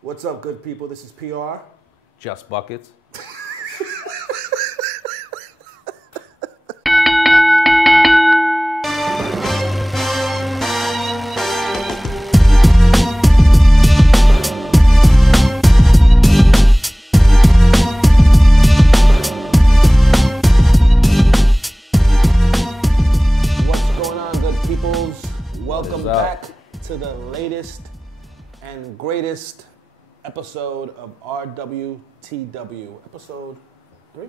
What's up, good people? This is PR. Just buckets. Welcome back to the latest and greatest episode of Rwtw. Episode 3?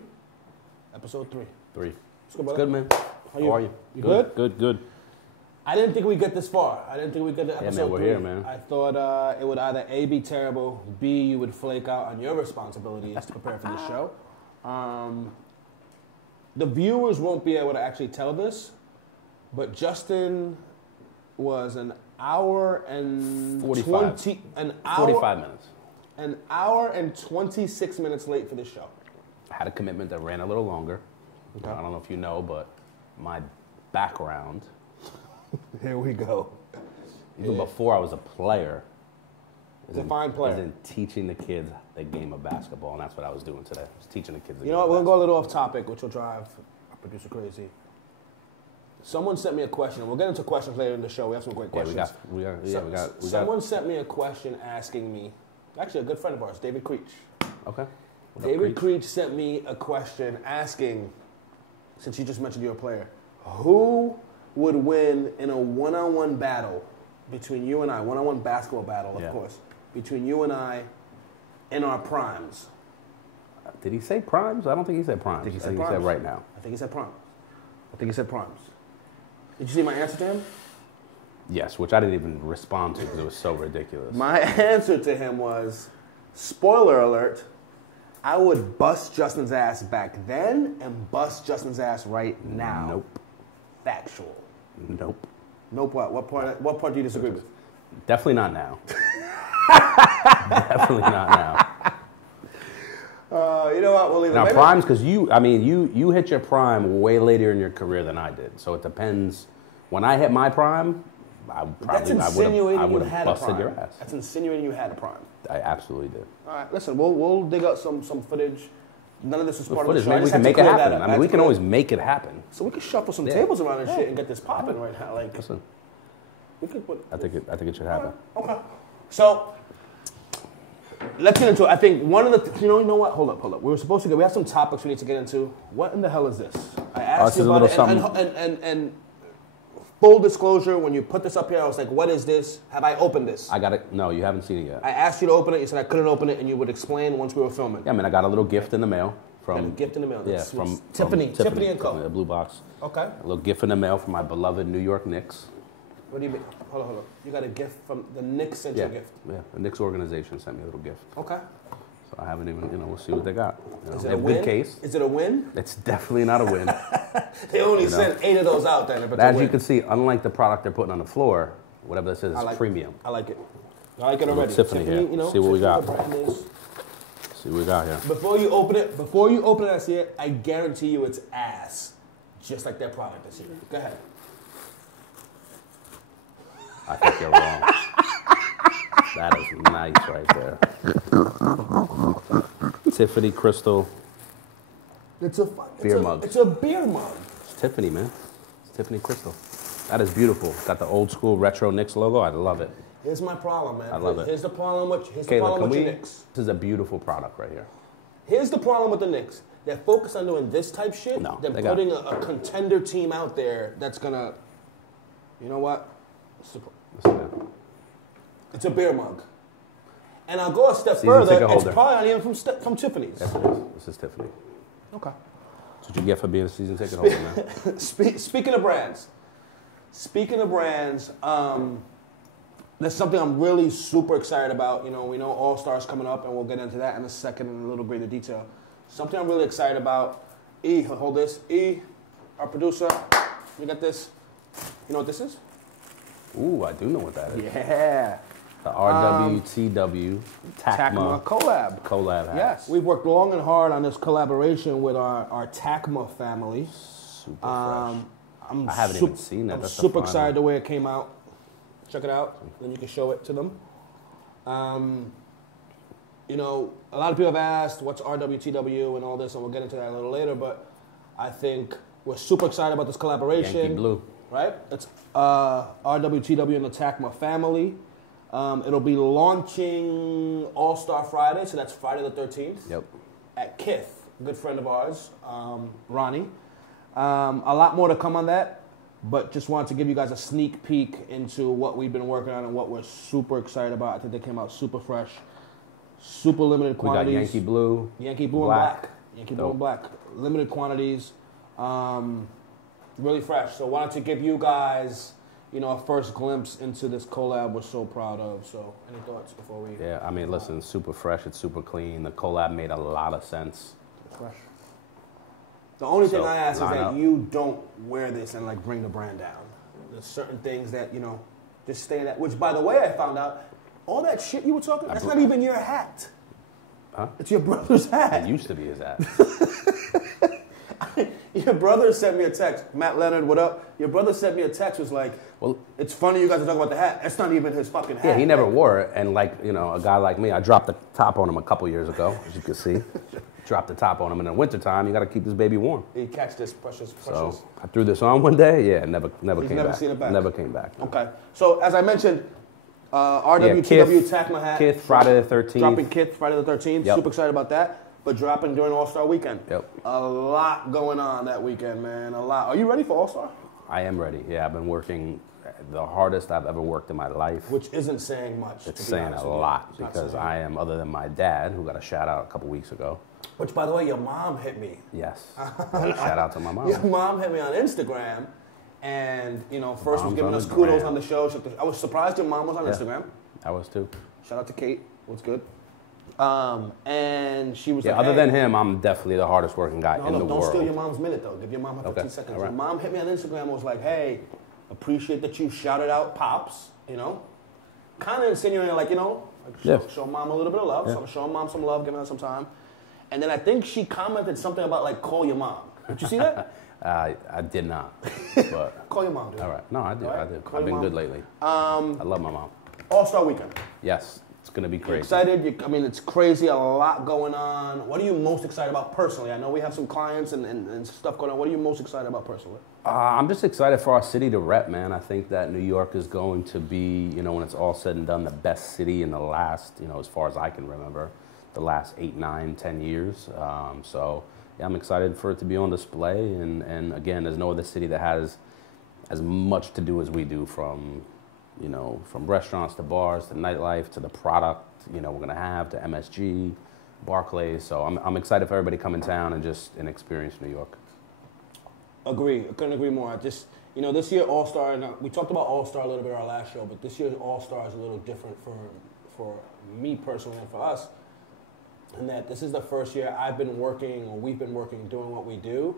Episode 3. 3. What's good, brother? Good, man. How are you? You good? Good. I didn't think we'd get this far. I didn't think we'd get to episode 3. We're here, man. I thought it would either A, be terrible, B, you would flake out on your responsibilities to prepare for this show. The viewers won't be able to actually tell this, but Justin was an hour and 45 minutes. An hour and 26 minutes late for the show. I had a commitment that ran a little longer. Okay. I don't know if you know, but my background. Here we go. Even before I was a player. Define player. I was in teaching the kids the game of basketball, and that's what I was doing today. I was teaching the kids the game of basketball. You know what? We're going to go a little off topic, which will drive our producer crazy. Someone sent me a question. We'll get into questions later in the show. We have some great questions. Someone sent me a question asking me, actually a good friend of ours, David Creech. Okay. David Creech sent me a question asking, since you just mentioned you're a player, who would win in a one-on-one battle between you and I, one-on-one basketball battle, of course, between you and I in our primes? Did he say primes? I don't think he said primes. I think he said right now. I think he said primes. Did you see my answer to him? Yes, which I didn't even respond to because it was so ridiculous. My answer to him was, spoiler alert, I would bust Justin's ass back then and bust Justin's ass right now. Nope. Factual. Nope. Nope what? What part do you disagree with? Definitely not now. Definitely not now. You know what? We'll leave it. Now, primes, because you hit your prime way later in your career than I did. So it depends. When I hit my prime, I would have busted your ass. That's insinuating you had a prime. I absolutely did. All right, listen, we'll dig up some footage. None of this was part of the show. Maybe we can make it happen. I mean, we can always make it happen. So we can shuffle some tables around and shit and get this popping right now. Like, listen, we could put. I think it should happen. Okay. So let's get into it. I think one of the, you know what? Hold up. We have some topics we need to get into. What in the hell is this? I asked you about it, and full disclosure, when you put this up here, I was like, what is this? Have I opened this? I got it. No, you haven't seen it yet. I asked you to open it. You said I couldn't open it, and you would explain once we were filming. Yeah, I mean, I got a little gift in the mail from. A gift in the mail. Yeah, from Tiffany and Co. The blue box. Okay. A little gift in the mail from my beloved New York Knicks. What do you mean? Hold on. You got a gift from the Knicks sent you a gift? Yeah, the Knicks organization sent me a little gift. Okay. So I haven't even, we'll see what they got. Is it a win? Good case. Is it a win? It's definitely not a win. They only sent 8 of those out there. As you can see, unlike the product they're putting on the floor, whatever this is premium. I like it. I like it already. Tiffany here. See what we got. See what we got here. Before you open it, I see it. I guarantee you it's ass. Just like their product this year. Go ahead. I think you're wrong. That is nice right there. Tiffany Crystal. It's a beer mug. It's Tiffany, man. It's Tiffany Crystal. That is beautiful. It's got the old school retro Knicks logo. I love it. Here's my problem, man. I love it. Here's the problem with your Knicks. This is a beautiful product right here. Here's the problem with the Knicks. They're focused on doing this type shit. No, they're putting a contender team out there that's gonna, you know what? It's a beer mug. And I'll go a step further. It's probably not even from Tiffany's. Yes, it is. This is Tiffany. Okay. That's what you get for being a season ticket holder, man. Speaking of brands, there's something I'm really super excited about. You know, we know All-Stars coming up, and we'll get into that in a second in a little greater detail. Something I'm really excited about. Hold this. Our producer, you got this. You know what this is? Ooh, I do know what that is. Yeah. The Rwtw TACMA collab hat. Yes. We've worked long and hard on this collaboration with our TACMA family. Super fresh. I haven't even seen that. I'm super excited the way it came out. Check it out. Then you can show it to them. You know, a lot of people have asked, what's RWTW and all this, and we'll get into that a little later, but I think we're super excited about this collaboration. Yankee Blue. Right? It's RWTW and the TACMA family. It'll be launching All-Star Friday, so that's Friday the 13th. Yep. At Kith, a good friend of ours, Ronnie. A lot more to come on that, but just wanted to give you guys a sneak peek into what we've been working on and what we're super excited about. I think they came out super fresh, super limited quantities. We got Yankee Blue. Yankee Blue and Black. Yankee Blue and Black. Limited quantities. Really fresh. So wanted to give you guys, you know, a first glimpse into this collab we're so proud of. So any thoughts before we... Yeah, I mean, listen, super fresh. It's super clean. The collab made a lot of sense. It's fresh. The only thing I ask is that you don't wear this and, like, bring the brand down. There's certain things that, you know, just stay in that. Which, by the way, I found out, all that shit you were talking, that's not even your hat. Huh? It's your brother's hat. It used to be his hat. Your brother sent me a text. Matt Leonard, what up? Your brother sent me a text, was like, well, it's funny you guys are talking about the hat. That's not even his fucking hat. Yeah, he never wore it. And like, you know, a guy like me, I dropped the top on him a couple years ago, as you can see. Dropped the top on him in the wintertime. You got to keep this baby warm. He catch this precious. So I threw this on one day. Yeah, never came back. Seen it back. Never came back. Okay. So as I mentioned, RWTW TACMA hat. Kith, Friday the 13th. Dropping Kith, Friday the 13th. Yep. Super excited about that. But dropping during All-Star Weekend. Yep. A lot going on that weekend, man. A lot. Are you ready for All-Star? I am ready. Yeah, I've been working the hardest I've ever worked in my life. Which isn't saying much. It's saying a lot because I am, other than my dad, who got a shout out a couple weeks ago. Which, by the way, your mom hit me. Yes. Shout out to my mom. Your mom hit me on Instagram. And, you know, first was giving us kudos on the show. I was surprised your mom was on Instagram. I was too. Shout out to Kate. What's good? And she was like, other than him, I'm definitely the hardest working guy in the world. Don't steal your mom's minute, though. Give your mom 15 seconds. Right. Your mom hit me on Instagram and was like, hey, appreciate that you shouted out Pops, you know? Kind of insinuating, like, you know, show mom a little bit of love. So show mom some love, giving her some time. And then I think she commented something about, like, call your mom. Did you see that? I did not. But call your mom, dude. All right. No, I did. Right? I did. I've been good lately. I love my mom. All-Star Weekend. Yes. It's going to be crazy. You're excited? I mean, it's crazy. A lot going on. What are you most excited about personally? I know we have some clients and stuff going on. What are you most excited about personally? I'm just excited for our city to rep, man. I think that New York is going to be, you know, when it's all said and done, the best city in the last, you know, as far as I can remember, the last 8, 9, 10 years. So, yeah, I'm excited for it to be on display. And again, there's no other city that has as much to do as we do, from, you know, from restaurants to bars to nightlife to the product, you know, we're going to have to MSG, Barclays. So I'm excited for everybody to come in town and experience New York. Agree. I couldn't agree more. I just, you know, this year All-Star, and we talked about All-Star a little bit in our last show, but this year's All-Star is a little different for me personally and for us, in that this is the first year I've been working, or we've been working, doing what we do,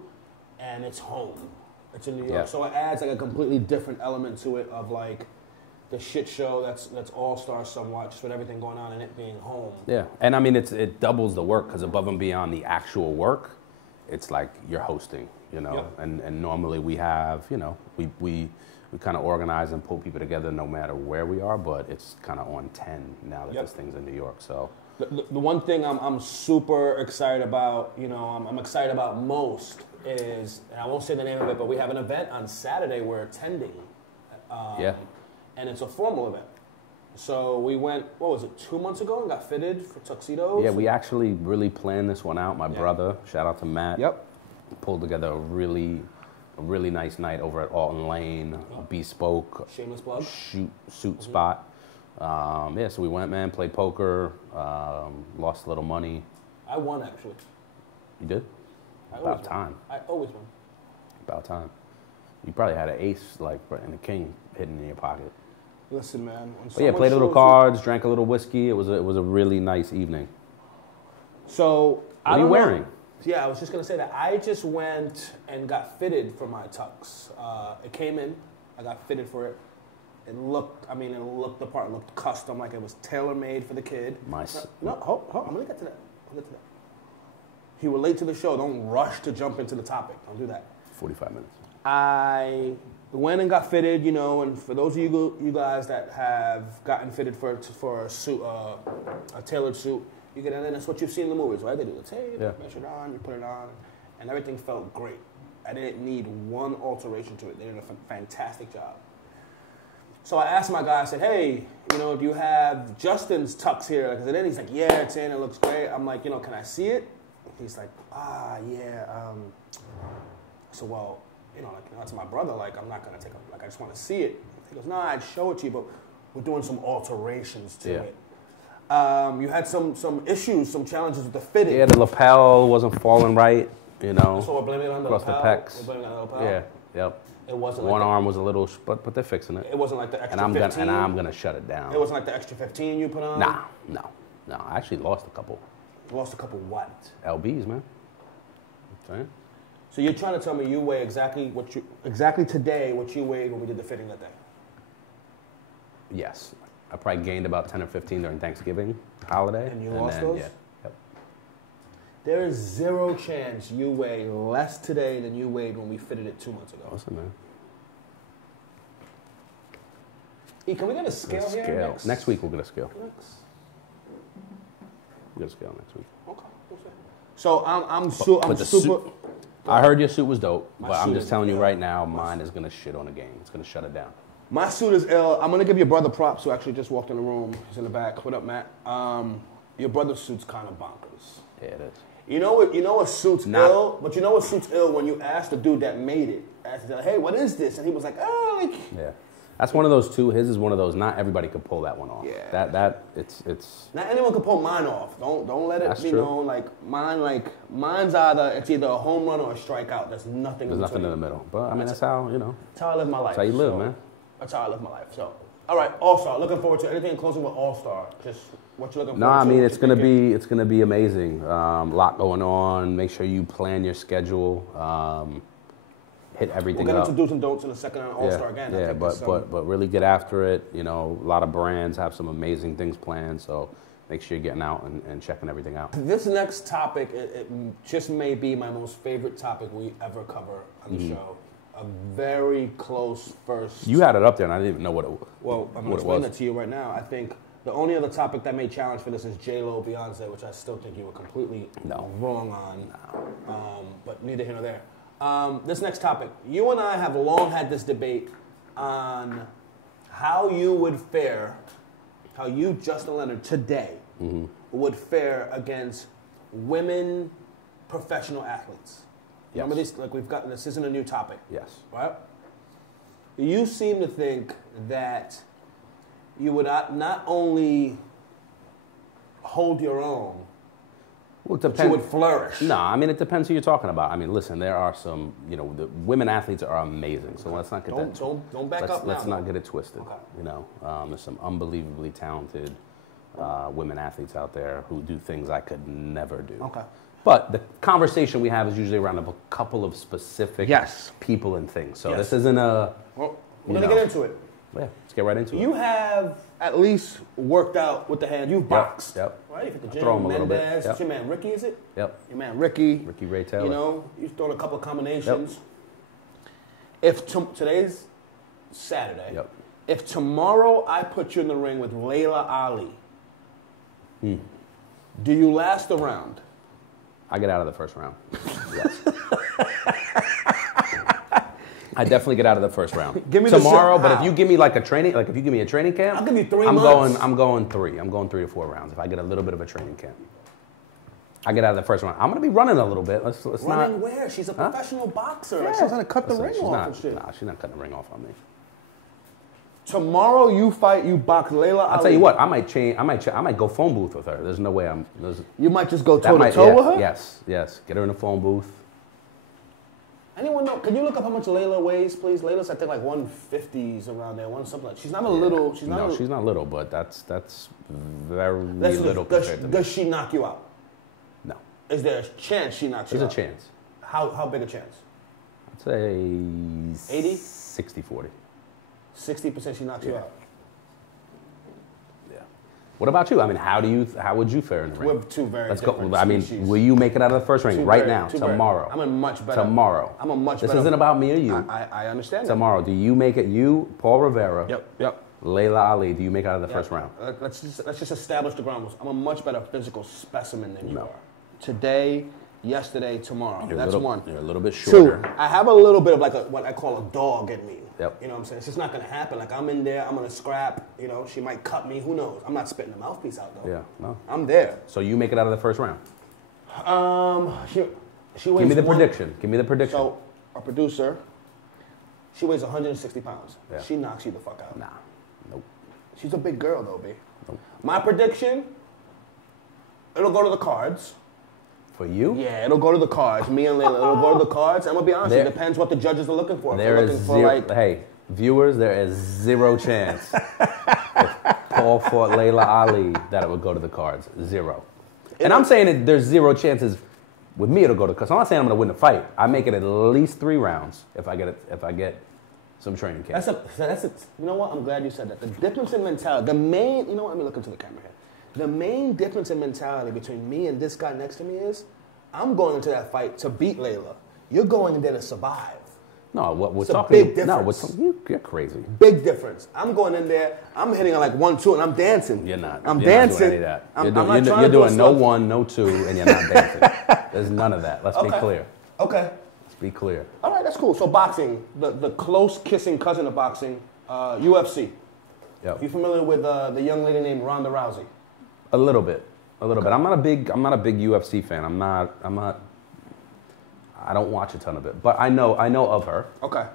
and it's home. It's in New York. Yeah. So it adds like a completely different element to it of like the shit show that's All-Star somewhat, just with everything going on and it being home. Yeah, and I mean, it doubles the work, because above and beyond the actual work, it's like you're hosting, you know, and normally we have, you know, we kind of organize and pull people together no matter where we are, but it's kind of on 10 now that this thing's in New York, so. The one thing I'm super excited about, you know, I'm excited about most is, and I won't say the name of it, but we have an event on Saturday we're attending. And it's a formal event. So we went, what was it, 2 months ago, and got fitted for tuxedos? Yeah, we actually really planned this one out. My brother, shout out to Matt, pulled together a really nice night over at Alton Lane, bespoke, shameless plug, suit spot. Yeah, so we went, man, played poker, lost a little money. I won, actually. You did? About time. I always win. About time. You probably had an ace, like, and a king hidden in your pocket. Listen, man. But yeah, played a little cards, drank a little whiskey. It was a really nice evening. So, what are you wearing? Yeah, I was just gonna say that I just went and got fitted for my tux. It came in. I got fitted for it. It looked the part. It looked custom, like it was tailor-made for the kid. No, hold. I'm gonna get to that. If you were late to the show, don't rush to jump into the topic. Don't do that. 45 minutes. We went and got fitted, you know, and for those of you guys that have gotten fitted for a suit, a tailored suit, you get in there, and that's what you've seen in the movies, right? They do the tape, measure it on, you put it on, and everything felt great. I didn't need one alteration to it. They did a fantastic job. So I asked my guy, I said, hey, you know, do you have Justin's tux here? Like, is it in? He's like, yeah, it's in, it looks great. I'm like, you know, can I see it? He's like, yeah. So, well, you know, like, that's my brother. Like, I'm not going to take a, like, I just want to see it. He goes, no, I'd show it to you, but we're doing some alterations to it. You had some issues, some challenges with the fitting. Yeah, the lapel wasn't falling right, you know. So we're blaming it on the lapel? Across the pecs. We're blaming it on the lapel? Yeah, yep. It wasn't one like arm was a little, but they're fixing it. It wasn't like the extra 15? And I'm going to shut it down. It wasn't like the extra 15 you put on? No. I actually lost a couple. You lost a couple what? LBs, man. Okay. So you're trying to tell me you weigh exactly today what you weighed when we did the fitting that day? Yes. I probably gained about 10 or 15 during Thanksgiving holiday. And you lost those? Yeah. Yep. There is zero chance you weigh less today than you weighed when we fitted it 2 months ago. Listen, man. Can we get a scale here? Next week we'll get a scale. We'll get a scale next week. Okay. So I'm super. I heard your suit was dope, but I'm just telling you right now, mine is going to shit on the game. It's going to shut it down. My suit is ill. I'm going to give your brother props who actually just walked in the room. He's in the back. What up, Matt? Your brother's suit's kind of bonkers. Yeah, it is. You know what suit's ill? But you know what suit's ill when you ask the dude that made it. Asked him, hey, what is this? And he was like, oh, like... Yeah. That's one of those too. His is one of those. Not everybody could pull that one off. Yeah. It's. Not anyone can pull mine off. Don't let it be known. Mine's either a home run or a strikeout. There's nothing. There's nothing in the middle. But I mean, that's how you know. That's how I live my life. That's how you live, man. That's how I live my life. So, all right, All Star. Looking forward to anything closing with All Star. Just what you looking forward to? No, I mean it's gonna be amazing. A lot going on. Make sure you plan your schedule. Hit everything We'll get up. into do's and don'ts in a second on All-Star again. Yeah, but really get after it. You know, a lot of brands have some amazing things planned, so make sure you're getting out and checking everything out. This next topic, it just may be my most favorite topic we ever cover on the show. A very close first. You had it up there, and I didn't even know what it was. Well, I'm going to explain that to you right now. I think the only other topic that may challenge for this is J-Lo, Beyonce, which I still think you were completely wrong on. But neither here nor there. This next topic, you and I have long had this debate on how you, Justin Leonard, today would fare against women professional athletes. Yes. Remember this? Like this isn't a new topic. Yes. Right? You seem to think that you would not only hold your own, well, but you would flourish. No, I mean, it depends who you're talking about. I mean, listen, there are some, you know, the women athletes are amazing, so let's not get Don't back up now. Let's not get it twisted. Okay. You know, there's some unbelievably talented women athletes out there who do things I could never do. Okay. But the conversation we have is usually around a couple of specific people and things. So this isn't a... Well, we're going to get into it. Yeah, let's get right into it. You have at least worked out with the hand. You've boxed. Yep. Right? You've hit the gym. Throw him a little bit. Yep. It's your man Ricky, is it? Yep. Your man Ricky. Ricky Ray Taylor. You know, you've thrown a couple of combinations. Yep. If today's Saturday. Yep. If tomorrow I put you in the ring with Layla Ali, do you last the round? I get out of the first round. Yes. I definitely get out of the first round. Give me tomorrow, but if you give me a training camp, I'll give you 3 months. I'm going 3. I'm going 3 to 4 rounds if I get a little bit of a training camp. I get out of the first round. I'm going to be running a little bit. Let's running not. Where? She's a professional boxer. Yeah. She's going to cut the ring off and shit. Nah, she's not cutting the ring off on me. Tomorrow you box Layla Ali. I'll tell you what. I might go phone booth with her. There's no way You might just go toe to toe with her. Yes. Get her in a phone booth. Anyone know? Can you look up how much Layla weighs, please? Layla's I think like 150s around there, something like. She's not a little. She's not little, but that's very little compared to me. Does she knock you out? No. Is there a chance she knocks you out? There's a chance. How big a chance? I'd say 80? 60-40. 60% she knocks you out. Yeah. What about you? I mean, how would you fare in the ring? We're two very different go. I mean, species. will you make it out of the first ring right now, tomorrow? I'm a much better. Tomorrow. I'm a much better. This isn't about me or you. I understand. Tomorrow, do you make it? You, Paul Rivera. Yep. Layla Ali, do you make it out of the first round? Let's just establish the ground rules. I'm a much better physical specimen than you are. Today, yesterday, tomorrow. That's one. You're a little bit shorter. Two, I have a little bit of like what I call a dog in me. Yep. You know what I'm saying? It's just not going to happen. Like, I'm in there, I'm going to scrap, you know, she might cut me, who knows? I'm not spitting the mouthpiece out, though. Yeah, no. I'm there. So you make it out of the first round? She weighs Give me the prediction. Give me the prediction. So, our producer, she weighs 160 pounds. Yeah. She knocks you the fuck out. Nah. Nope. She's a big girl, though, B. Nope. My prediction, it'll go to the cards. For you? Yeah, it'll go to the cards. Me and Layla, it'll go to the cards. I'm going to be honest, it depends what the judges are looking for. There is zero, hey, viewers, there is zero chance if Paul fought Layla Ali that it would go to the cards. Zero. And I'm saying that there's zero chances with me it'll go to the cards. I'm not saying I'm going to win the fight. I make it at least 3 rounds if I get some training camp. You know what? I'm glad you said that. The difference in mentality, you know what? Let me look into the camera here. The main difference in mentality between me and this guy next to me is I'm going into that fight to beat Layla. You're going in there to survive. No, what we're it's talking a big difference. No, you're crazy. Big difference. I'm going in there, I'm hitting her like 1-2 and I'm dancing. You're not. I'm you're dancing. Not doing any of that. You're doing no 1, no 2, and you're not dancing. There's none of that. Let's be clear. Okay. Let's be clear. All right, that's cool. So boxing, the close kissing cousin of boxing, UFC. Yep. You familiar with the young lady named Ronda Rousey? A little bit. I'm not a big UFC fan. I don't watch a ton of it, but I know of her. Okay.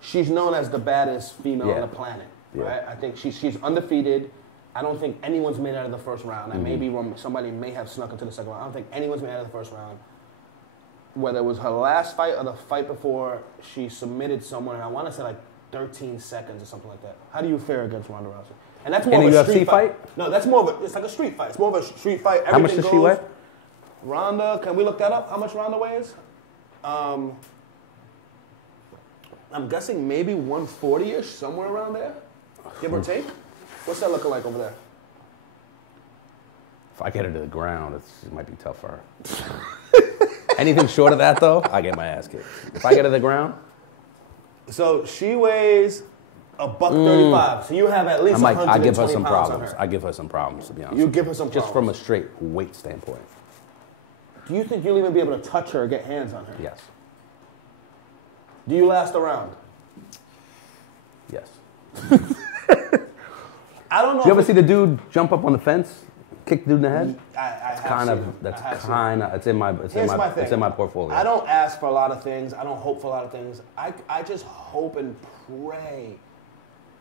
She's known as the baddest female on the planet, right? I think she's undefeated. I don't think anyone's made it out of the first round. And maybe somebody may have snuck into the second round. I don't think anyone's made it out of the first round. Whether it was her last fight or the fight before, she submitted someone, and I want to say like 13 seconds or something like that. How do you fare against Ronda Rousey? And that's more of a UFC street fight? No, that's more of it's like a street fight. It's more of a street fight. How much does she weigh? Ronda, can we look that up? How much Ronda weighs? I'm guessing maybe 140-ish, somewhere around there, give or take. What's that looking like over there? If I get her to the ground, it might be tough for her. Anything short of that, though, I get my ass kicked. If I get her to the ground. So she weighs $135. So you have at least 120 I give her some pounds problems. on her. I give her some problems, to be honest. You give her some problems? Just from a straight weight standpoint. Do you think you'll even be able to touch her or get hands on her? Yes. Do you last a round? Yes. I don't know. Do you ever see the dude jump up on the fence, kick the dude in the head? It's in my portfolio. I don't ask for a lot of things. I don't hope for a lot of things. I just hope and pray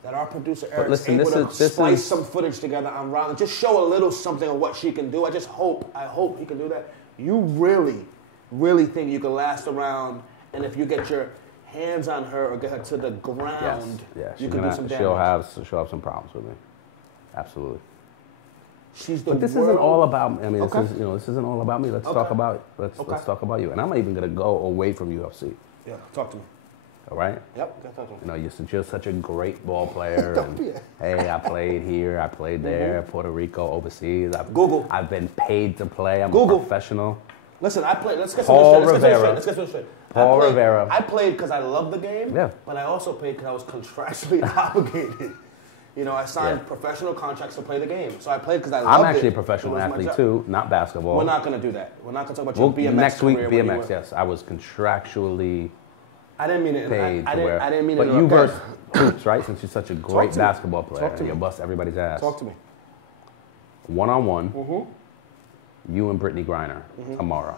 that our producer Eric is able to splice some footage together on Ronda. Just show a little something of what she can do. I hope he can do that. You really, really think you can last around, and if you get your hands on her or get her to the ground, you can do some damage. She'll have some problems with me. Absolutely. But this isn't all about. I mean, this isn't all about me. Let's talk about. Let's talk about you. And I'm not even gonna go away from UFC. Yeah, talk to me. All right. Yep. Talk to me. You know, you're such a great ball player. And, hey, I played here. I played there. Puerto Rico, overseas. I've been paid to play. I'm a professional. Listen, I played. Let's get Paul some Rivera. Let's get some straight. Paul Rivera. I played because I love the game. Yeah. But I also played because I was contractually obligated. You know, I signed professional contracts to play the game. So I played because I loved it. I'm actually a professional athlete too, not basketball. We're not going to do that. We're not going to talk about your BMX next week, career BMX, yes. I was contractually I didn't mean it. paid I didn't mean it. But you versus Hoops, right? Since you're such a great basketball player and you bust everybody's ass. Talk to me. One-on-one, you and Brittany Griner tomorrow.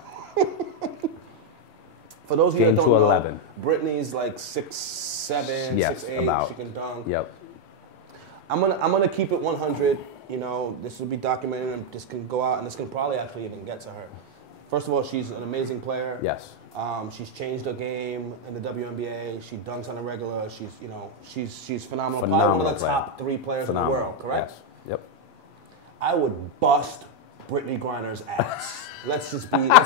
For those of you that don't 11. know, Brittany's like 6'7", 6'8", about. she can dunk. Yep. I'm gonna keep it 100. You know, this will be documented, and this can go out, and this can probably actually even get to her. First of all, she's an amazing player. Yes. She's changed her game in the WNBA. She dunks on a regular. She's phenomenal. Probably one of the top 3 players in the world. Correct. Yes. Yep. I would bust Brittany Griner's ass. Let's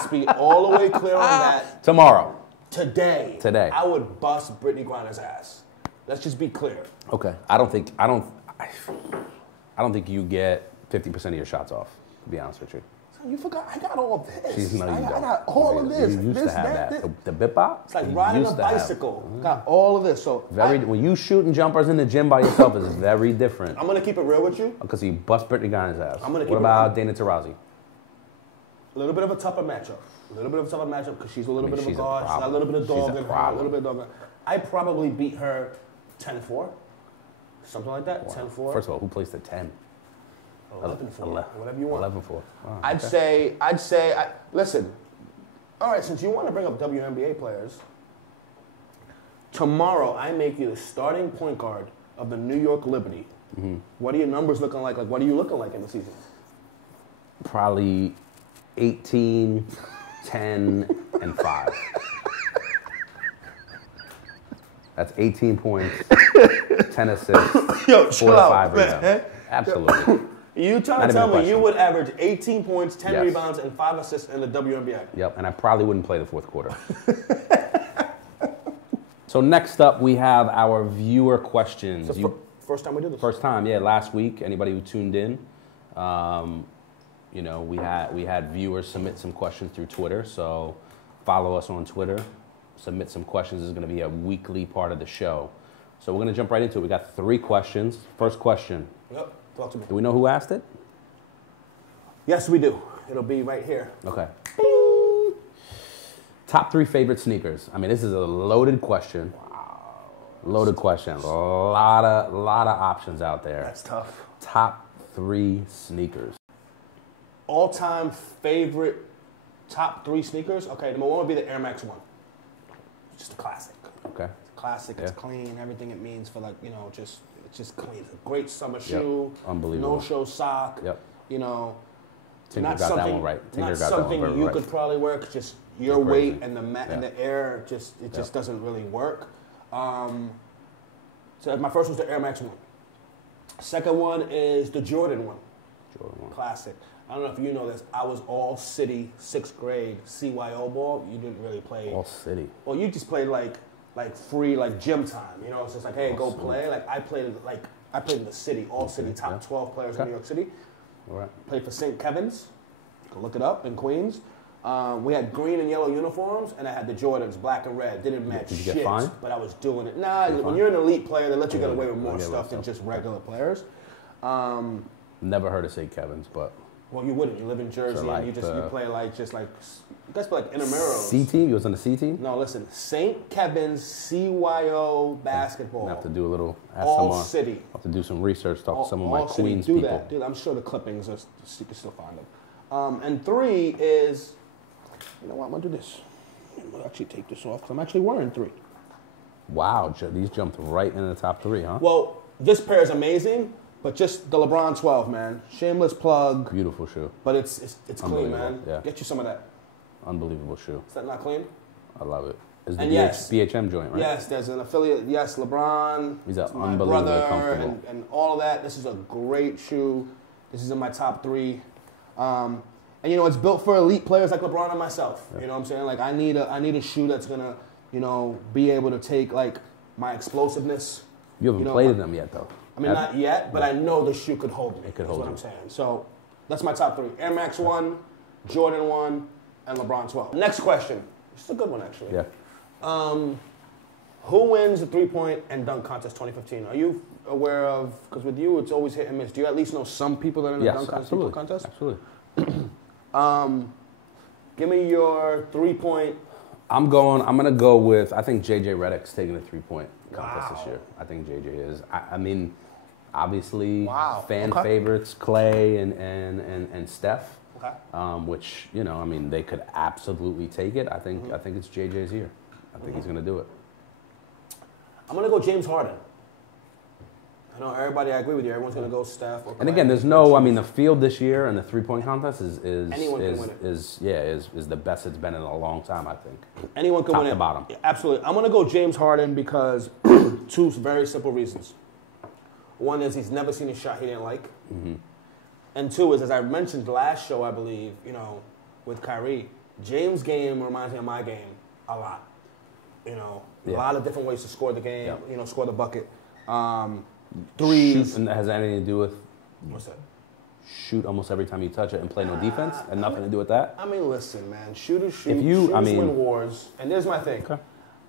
be all the way clear on that. Tomorrow. Today. I would bust Brittany Griner's ass. Let's just be clear. Okay. I don't think you get 50% of your shots off, to be honest with you. You forgot, I got all this. No, you don't. I got all of this. You used to have that. The bip bop? It's like riding a bicycle. Got all of this. So when you shooting jumpers in the gym by yourself is very different. I'm going to keep it real with you. Because he bust Brittany Griner's ass. What about Dana Taurasi? A little bit of a tougher matchup. Because she's a little bit of a guard. She's got a little bit of dog in her. A little bit of dog. I probably beat her 10-4. Something like that. 10-4. First of all, who placed at 10? 11-4. Whatever you want. 11-4. Oh, I'd say, listen, all right, since you want to bring up WNBA players, tomorrow I make you the starting point guard of the New York Liberty. Mm-hmm. What are your numbers looking like? Like, what are you looking like in the season? Probably 18, 10, and 5. That's 18 points, 10 assists, 4 to 5 rebounds. Absolutely. You trying to tell me you would average 18 points, 10 rebounds, and 5 assists in the WNBA? Yep, and I probably wouldn't play the fourth quarter. So next up, we have our viewer questions. First time we do this? First time, yeah. Last week, anybody who tuned in, you know, we had viewers submit some questions through Twitter. So follow us on Twitter. Submit some questions. This is going to be a weekly part of the show. So we're going to jump right into it. We got 3 questions. First question. Yep. Talk to me. Do we know who asked it? Yes, we do. It'll be right here. Okay. Bing. Top 3 favorite sneakers. I mean, this is a loaded question. Wow. Loaded question. A lot of options out there. That's tough. Top 3 sneakers. All-time favorite top 3 sneakers? Okay, number 1 would be the Air Max 1. Just a classic. Okay. It's a classic. It's clean. Everything it means for, like, you know, it's just clean. It's a great summer shoe. Unbelievable. No-show sock. Yep. You know, Tinker got that one right. Not something you could probably wear because just your weight and the and the air just doesn't really work. So my first was the Air Max 1. Second one is the Jordan 1. Jordan 1. Classic. I don't know if you know this. I was all city 6th grade CYO ball. You didn't really play all city. Well, you just played like free gym time. You know, it's just like, hey, go play. Like I played in the city, all city, top 12 players in New York City. All right. Played for St. Kevin's. Go look it up in Queens. We had green and yellow uniforms, and I had the Jordans, black and red. Didn't match Did you shit, get fined? But I was doing it. Nah, when you're an elite player, they let you get away with more stuff than just regular players. Never heard of St. Kevin's, but. Well, you wouldn't. You live in Jersey, and you play you guys play like intramurals. C team? You was on the C team? No, listen. St. Kevin's CYO basketball. I have to do a little. All city. I have to do some research. Talk to some of my city. Queens do people. That, dude. I'm sure the clippings you can still find them. And 3 is, you know what? I'm gonna do this. I'm gonna actually take this off because I'm actually wearing 3. Wow, these jumped right into the top 3, huh? Well, this pair is amazing. But just the LeBron 12, man. Shameless plug. Beautiful shoe. But it's clean, man. Yeah. Get you some of that. Unbelievable shoe. Is that not clean? I love it. It's the BHM joint, right? Yes, there's an affiliate. Yes, LeBron. He's unbelievably comfortable. And all of that. This is a great shoe. This is in my top 3. And you know, it's built for elite players like LeBron and myself. Yeah. You know what I'm saying? Like I need a shoe that's gonna, you know, be able to take like my explosiveness. You haven't played them yet, though. I mean, not yet, but I know the shoe could hold me. It could hold you. That's what I'm saying. So that's my top 3. Air Max 1, Jordan 1, and LeBron 12. Next question. This is a good one, actually. Yeah. Who wins the 3-point and dunk contest 2015? Are you aware of, because with you, it's always hit and miss. Do you at least know some people that are in the dunk contest? Absolutely. Give me your 3-point. I'm going to go with, I think JJ Redick's taking the 3-point contest this year. I think JJ is. I mean, obviously, fan favorites, Clay and Steph, which, you know, I mean, they could absolutely take it. I think it's JJ's year. I think he's going to do it. I'm going to go James Harden. I know everybody, I agree with you. Everyone's going to go Steph. Or Clay. And again, there's no, I mean, the field this year and the 3-point contest is the best it's been in a long time, I think. Anyone can win it. Top to bottom. Yeah, absolutely. I'm going to go James Harden because 2 very simple reasons. One is he's never seen a shot he didn't like. Mm-hmm. And 2 is, as I mentioned last show, I believe, you know, with Kyrie, James' game reminds me of my game a lot. You know, a lot of different ways to score the game, you know, score the bucket. Threes. And that has anything to do with what's that? shoot almost every time you touch it and play no defense and nothing to do with that? I mean, listen, man. Shooters win wars. And here's my thing. Okay.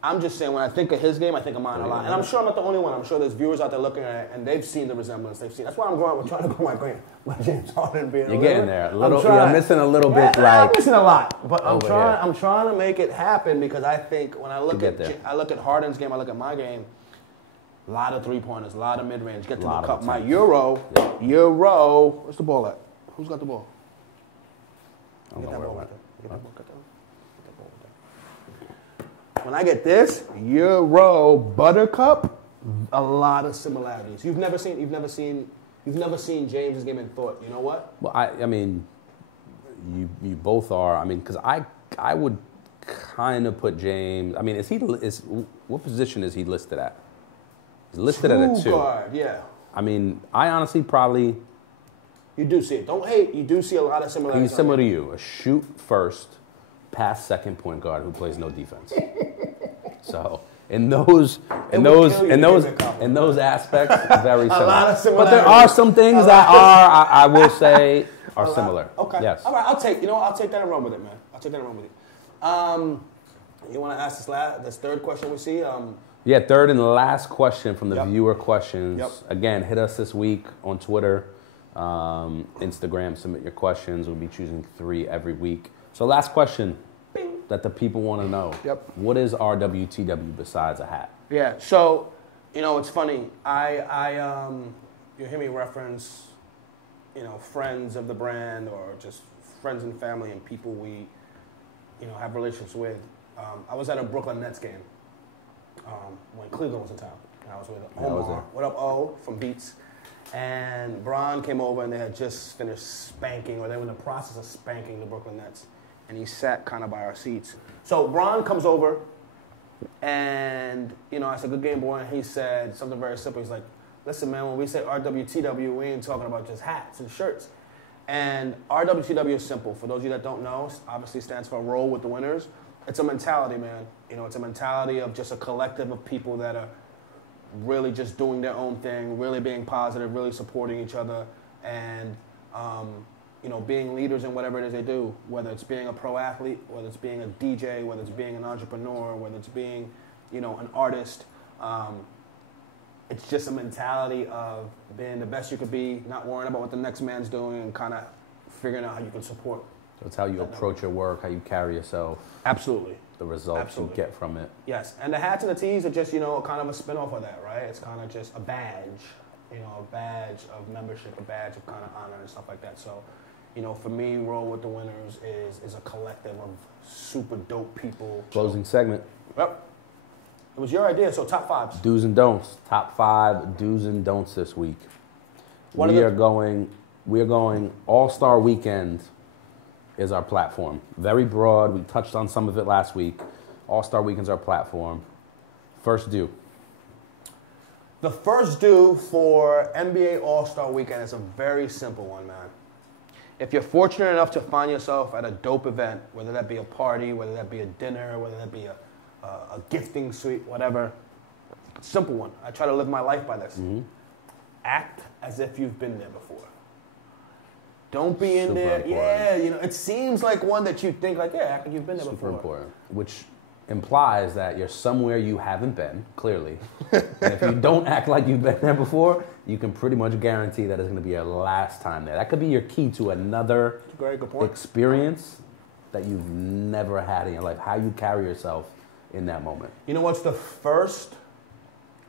I'm just saying, when I think of his game, I think of mine a lot. And I'm sure I'm not the only one. I'm sure there's viewers out there looking at it, and they've seen the resemblance. That's why I'm trying to go my game. With James Harden being You're getting there. You're missing a little bit. I'm missing a lot. But I'm trying to make it happen, because I think when I look at Harden's game, I look at my game, a lot of three-pointers, a lot of mid-range, get to the cup. My Euro, where's the ball at? Who's got the ball? I don't know where it went. When I get this Euro Buttercup, a lot of similarities. You've never seen James's game and thought, you know what? Well, I mean, you both are. I mean, because I would kind of put James. I mean, what position is he listed at? He's listed at a 2. Guard, yeah. I mean, I honestly probably. You do see it. Don't hate. You do see a lot of similarities. He's similar to you. A shoot first, pass second point guard who plays no defense. So in those aspects, very similar. A lot of similarities. But there are some things that I will say are similar. Okay. Yes. All right. I'll take that and run with it, man. I'll take that and run with it. You want to ask this third question we see? Yeah, third and last question from the viewer questions. Yep. Again, hit us this week on Twitter, Instagram. Submit your questions. We'll be choosing 3 every week. So last question. That the people want to know. Yep. What is RWTW besides a hat? Yeah. So, it's funny. You hear me reference, friends of the brand, or just friends and family and people we, have relationships with. I was at a Brooklyn Nets game when Cleveland was in town. And I was with Omar. What up, O, from Beats. And Bron came over, and they had just finished spanking, or they were in the process of spanking the Brooklyn Nets. And he sat kind of by our seats. So Bron comes over, and, I said, good game, boy. And he said something very simple. He's like, listen, man, when we say RWTW, we ain't talking about just hats and shirts. And RWTW is simple. For those of you that don't know, obviously stands for Roll with the Winners. It's a mentality, man. It's a mentality of just a collective of people that are really just doing their own thing, really being positive, really supporting each other, and being leaders in whatever it is they do, whether it's being a pro athlete, whether it's being a DJ, whether it's being an entrepreneur, whether it's being, an artist. It's just a mentality of being the best you could be, not worrying about what the next man's doing, and kind of figuring out how you can support. So it's how you approach your work, how you carry yourself. Absolutely. The results you get from it. Yes, and the hats and the tees are just, kind of a spin-off of that, right? It's kind of just a badge, a badge of membership, a badge of kind of honor and stuff like that. So, for me, Roll with the Winners is a collective of super dope people. Closing segment. Yep. It was your idea, so top 5s. Do's and don'ts. Top 5 do's and don'ts this week. We are going All-Star Weekend is our platform. Very broad. We touched on some of it last week. All-Star Weekend's our platform. First do. The first do for NBA All-Star Weekend is a very simple one, man. If you're fortunate enough to find yourself at a dope event, whether that be a party, whether that be a dinner, whether that be a gifting suite, whatever, simple one. I try to live my life by this. Mm-hmm. Act as if you've been there before. Don't be in there. Important. Yeah, it seems like one that you think like, act like you've been there before. Super important. Which implies that you're somewhere you haven't been, clearly. And if you don't act like you've been there before, you can pretty much guarantee that it's going to be your last time there. That could be your key to another experience that you've never had in your life. How you carry yourself in that moment. You know what's the first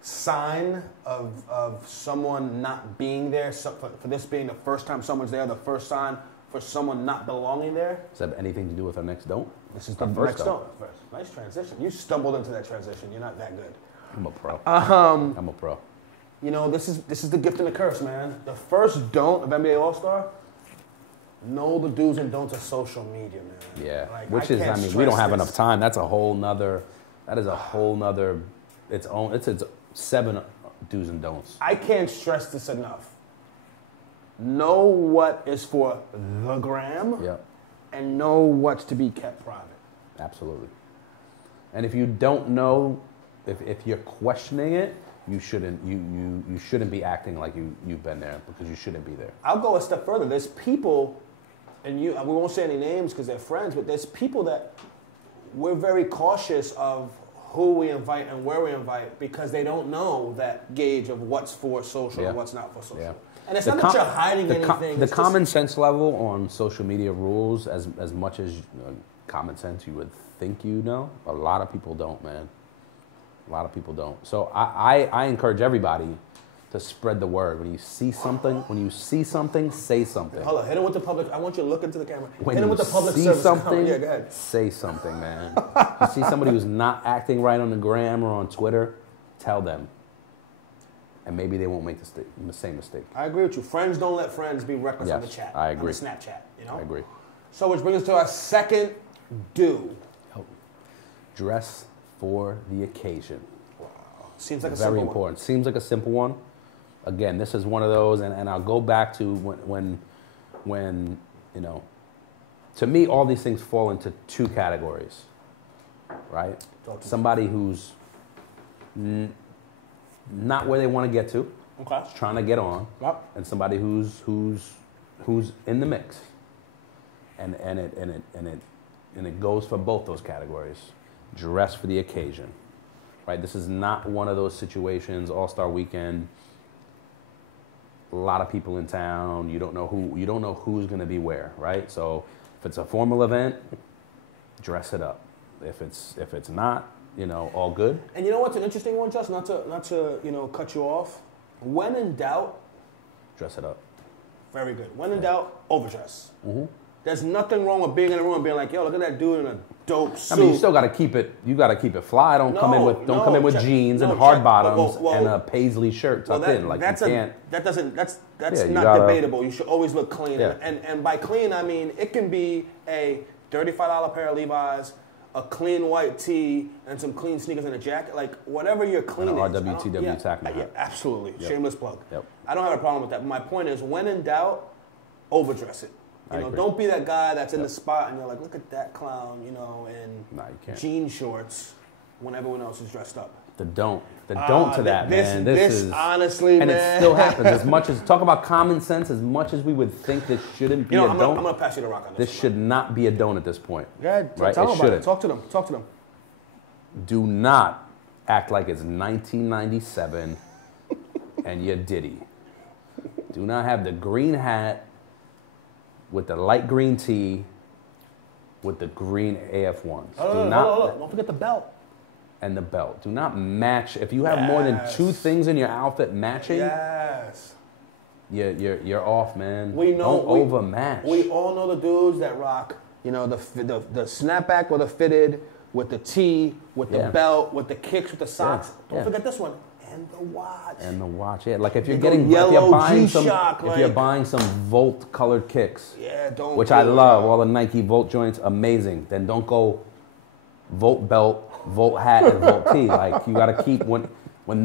sign of someone not being there? For this being the first time someone's there, the first sign for someone not belonging there? Does that have anything to do with our next don't? This is the next don't. Nice transition. You stumbled into that transition. You're not that good. I'm a pro. I'm a pro. This is the gift and the curse, man. The first don't of NBA All-Star, know the do's and don'ts of social media, man. Yeah, we don't have enough time. That is a whole nother, it's 7 do's and don'ts. I can't stress this enough. Know what is for the gram, and know what's to be kept private. Absolutely. And if you don't know, if you're questioning it, you shouldn't be acting like you've been there, because you shouldn't be there. I'll go a step further. There's people, and we won't say any names because they're friends, but there's people that we're very cautious of who we invite and where we invite, because they don't know that gauge of what's for social and what's not for social. Yeah. And it's not that you're hiding anything. The common sense level on social media rules, as much as common sense you would think you know, a lot of people don't, man. A lot of people don't. So I encourage everybody to spread the word. When you see something, say something. Hold on, hit it with the public. I want you to look into the camera. When hit it with the public service. Yeah, go ahead. Say something, man. You see somebody who's not acting right on the gram or on Twitter, tell them. And maybe they won't make the same mistake. I agree with you. Friends don't let friends be reckless on the chat. I agree. On the Snapchat, you know? I agree. So which brings us to our second do. Dress for the occasion. Wow. Seems like a very simple important. one. Seems like a simple one. Again, this is one of those, and I'll go back to when to me, all these things fall into two categories, right? Somebody who's not where they want to get to, trying to get on, and somebody who's in the mix, and it goes for both those categories. Dress for the occasion, right? This is not one of those situations. All-Star Weekend, a lot of people in town. You don't know who's going to be where, right? So if it's a formal event, dress it up. If it's not, all good. And you know what's an interesting one, Just not to cut you off. When in doubt, dress it up. Very good. When in doubt, overdress. Mm-hmm. There's nothing wrong with being in a room and being like, yo, look at that dude in a dope suit. I mean, you still got to keep it. You got to keep it fly. Don't come in with jeans and hard bottoms and a paisley shirt tucked in. Like that's not debatable. You should always look clean. Yeah. And by clean, I mean it can be a $35 pair of Levi's, a clean white tee, and some clean sneakers and a jacket. Like whatever you're clean is. Rwtw tack. Yeah, absolutely. Yep. Shameless plug. Yep. I don't have a problem with that. But my point is, when in doubt, overdress it. Don't be that guy that's in the spot and you're like, look at that clown, in jean shorts when everyone else is dressed up. The don't to that, man. This is honestly, and man. It still happens. As much as talk about common sense, as much as we would think this shouldn't be a don't. I'm gonna pass you the rock on this. This should not be a don't at this point. Yeah, right? Tell them about it. Talk to them. Do not act like it's 1997 and you're Diddy. Do not have the green hat with the light green tee, with the green AF1s. Don't forget the belt. And the belt. Do not match. If you have more than two things in your outfit matching, you're off, man. Don't overmatch. We all know the dudes that rock, the snapback or the fitted, with the tee, with the belt, with the kicks, with the socks. Don't forget this one. And the watch. Yeah. Like if you're buying some Volt colored kicks. Yeah, which I love, all the Nike Volt joints, amazing. Then don't go Volt belt, Volt hat, and Volt tee. Like you gotta keep when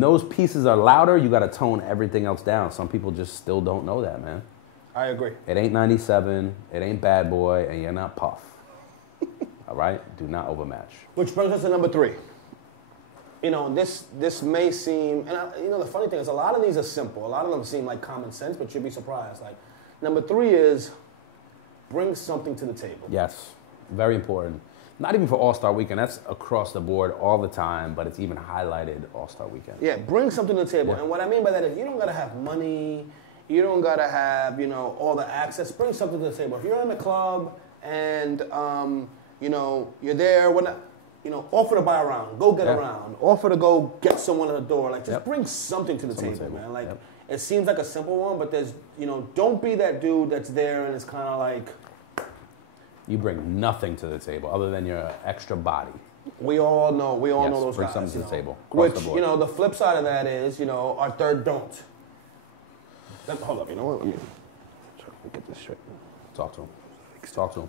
those pieces are louder, you gotta tone everything else down. Some people just still don't know that, man. I agree. It ain't 97, it ain't Bad Boy, and you're not Puff. All right? Do not overmatch. Which brings us to number 3. This may seem, and the funny thing is a lot of these are simple. A lot of them seem like common sense, but you'd be surprised. Like, number 3 is bring something to the table. Yes, very important. Not even for All-Star Weekend. That's across the board all the time, but it's even highlighted All-Star Weekend. Yeah, bring something to the table. Yeah. And what I mean by that is you don't got to have money. You don't got to have, all the access. Bring something to the table. If you're in the club and, you're there, offer to buy a round. Go get a round. Offer to go get someone at the door. Like, just bring something to the table, man. Like, it seems like a simple one, but there's, don't be that dude that's there and it's kind of like. You bring nothing to the table other than your extra body. We all know those bring guys. Something to the table. Which, the flip side of that is, our third don't. Hold up, let me get this straight. Talk to him.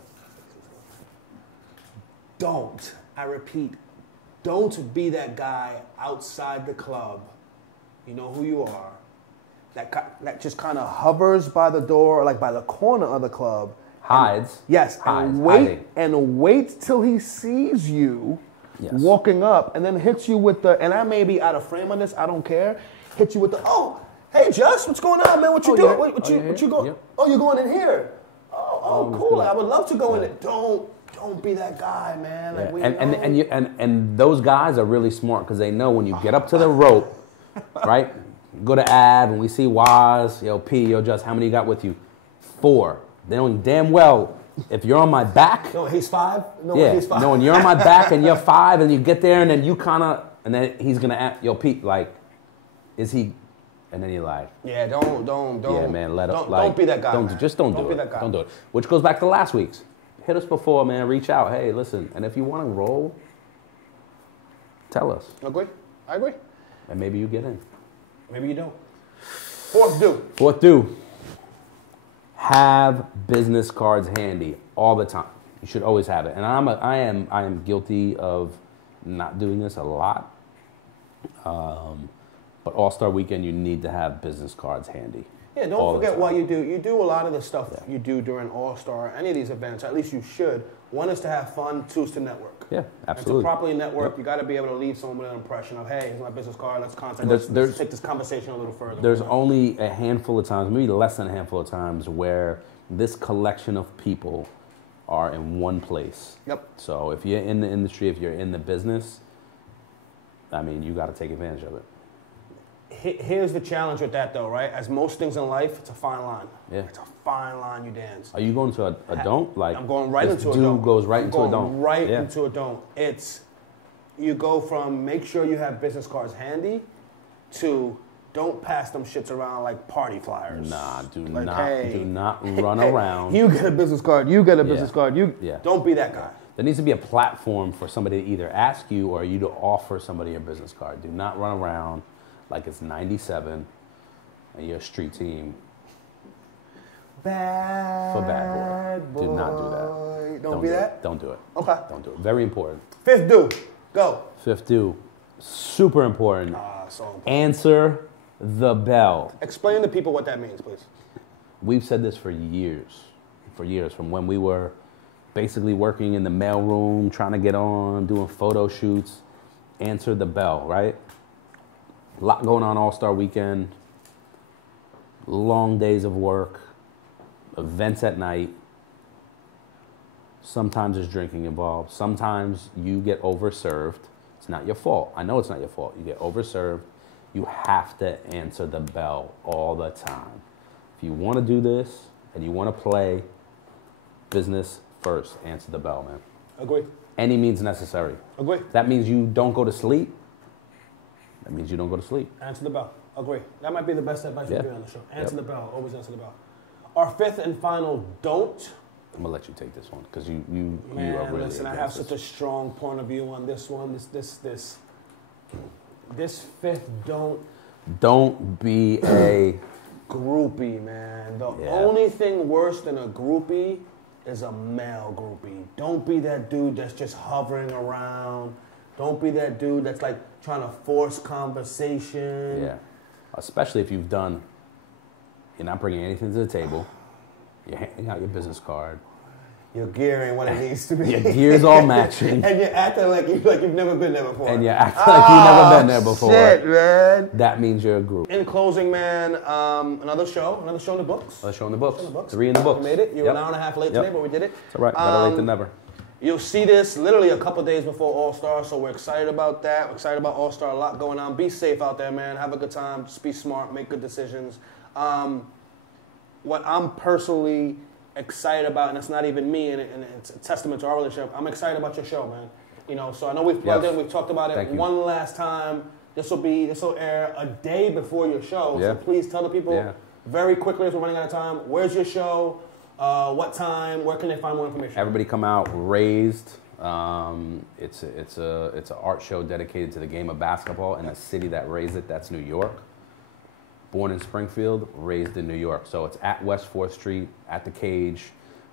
Don't, I repeat, don't be that guy outside the club, you know who you are, that just kind of hovers by the door, or like by the corner of the club. Hides. And wait till he sees you walking up, and then hits you with the, and I may be out of frame on this, I don't care, hits you with the, oh, hey, Just, what's going on, man? What you doing? What you going? Yep. Oh, you're going in here. Oh, cool. I would love to go in it. Don't be that guy, man. Like, and those guys are really smart because they know when you get up to the rope, right? Go to ad, when we see Waz, yo, P, yo, Just, how many you got with you? 4. They know damn well if you're on my back. No, he's 5? No, he's 5. No, when you're on my back and you're 5 and you get there and then you kind of, and then he's going to ask, yo, Pete, like, is he, and then you're like. Yeah, don't. Yeah, man, don't be that guy, man. Don't do it. Don't do it. Which goes back to last week's. Hit us before, man. Reach out. Hey, listen. And if you want to roll, tell us. I agree. And maybe you get in. Maybe you don't. Fourth do. Have business cards handy all the time. You should always have it. And I am guilty of not doing this a lot. But All-Star Weekend, you need to have business cards handy. Yeah, don't forget what you do. You do a lot of the stuff you do during All-Star, any of these events, at least you should. 1 is to have fun, 2 is to network. Yeah, absolutely. And to properly network, you got to be able to leave someone with an impression of, hey, here's my business card, let's contact, let's take this conversation a little further. There's only a handful of times, maybe less than a handful of times, where this collection of people are in one place. Yep. So if you're in the industry, if you're in the business, I mean, you got to take advantage of it. Here's the challenge with that, though, right? As most things in life, it's a fine line. Yeah. It's a fine line you dance. Are you going to a don't? Like, I'm going right into a don't. Dude goes right into a don't. Right into a don't. It's, you go from make sure you have business cards handy to don't pass them shits around like party flyers. Nah, do not run around. You get a business card. You get a business card. Don't be that guy. There needs to be a platform for somebody to either ask you or you to offer somebody your business card. Do not run around like it's 97 and you're a street team. Bad boy. Do not do that. Don't be that? Don't do it. Okay. Don't do it. Very important. 5th do. Go. 5th do. Super important. So important. Answer the bell. Explain to people what that means, please. We've said this for years. From when we were basically working in the mailroom, trying to get on, doing photo shoots. Answer the bell, right? A lot going on All-Star Weekend. Long days of work. Events at night. Sometimes there's drinking involved. Sometimes you get overserved. It's not your fault. I know it's not your fault. You get overserved. You have to answer the bell all the time. If you want to do this and you want to play business first, answer the bell, man. Agree. Any means necessary. Agree. That means you don't go to sleep. That means you don't go to sleep. Answer the bell. Agree. That might be the best advice we do on the show. Answer the bell. Always answer the bell. Our 5th and final don't. I'm gonna let you take this one because you are really. Listen, I have such a strong point of view on this one. This 5th don't. Don't be a groupie, man. The only thing worse than a groupie is a male groupie. Don't be that dude that's just hovering around. Don't be that dude that's like trying to force conversation. Yeah. Especially if you're not bringing anything to the table. You're handing out your business card. Your gear ain't what it needs to be. Your gear's all matching. And you're acting like you've never been there before. And you're acting like you've never been there before. Shit, man. That means you're a group. In closing, man, another show in the books. Another show in the books. 3 in the books. We made it. You were an hour and a half late today, but we did it. It's all right. Better late than never. You'll see this literally a couple days before All-Star, so we're excited about that. We're excited about All-Star. A lot going on. Be safe out there, man. Have a good time. Just be smart. Make good decisions. What I'm personally excited about, and it's not even me, and it's a testament to our relationship, I'm excited about your show, man. You know, so I know we've plugged in, we've talked about it one last time. This will air a day before your show, so please tell the people very quickly as we're running out of time, where's your show, what time, where can they find more information? Everybody come out, Raised. It's an art show dedicated to the game of basketball and the city that raised it, that's New York. Born in Springfield, raised in New York. So it's at West 4th Street, at the Cage.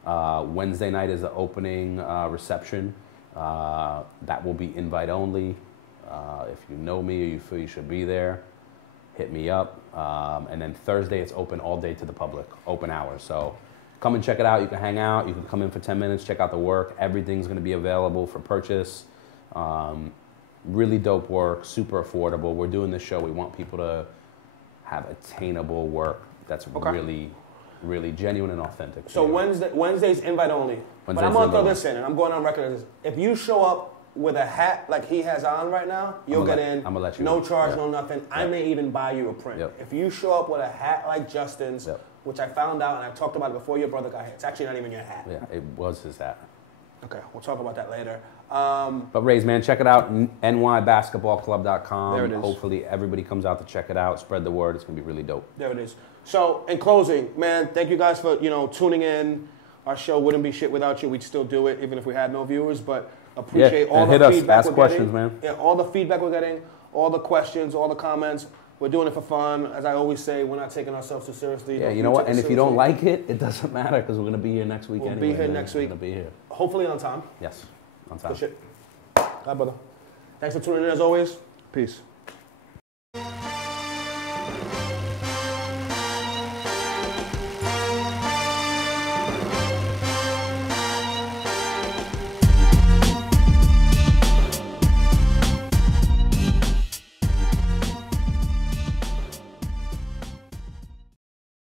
Wednesday night is the opening reception. That will be invite only. If you know me or you feel you should be there, hit me up. And then Thursday, it's open all day to the public, open hours. So come and check it out. You can hang out. You can come in for 10 minutes, check out the work. Everything's going to be available for purchase. Really dope work, super affordable. We're doing this show. We want people to have attainable work that's really, really genuine and authentic. So Wednesday's invite only. But I'm going to throw this in, and I'm going on record as this. If you show up with a hat like he has on right now, you'll get in. I'm going to let you no charge, no nothing. I may even buy you a print. If you show up with a hat like Justin's, which I found out, and I talked about it before your brother got here, it's actually not even your hat. Yeah, it was his hat. Okay, we'll talk about that later. But Rays, man, check it out, nybasketballclub.com. There it is. Hopefully everybody comes out to check it out. Spread the word. It's going to be really dope. There it is. So, in closing, man, thank you guys for, tuning in. Our show wouldn't be shit without you. We'd still do it even if we had no viewers, but appreciate all the feedback we're getting. Man. Yeah, all the feedback we're getting, all the questions, all the comments. We're doing it for fun. As I always say, we're not taking ourselves too seriously. Yeah, you know what? And if you don't like it, it doesn't matter because we're going to be here next week anyway. We'll be here next week. We're going to be here. Hopefully on time. Yes, on time. Good shit. Bye, brother. Thanks for tuning in as always. Peace.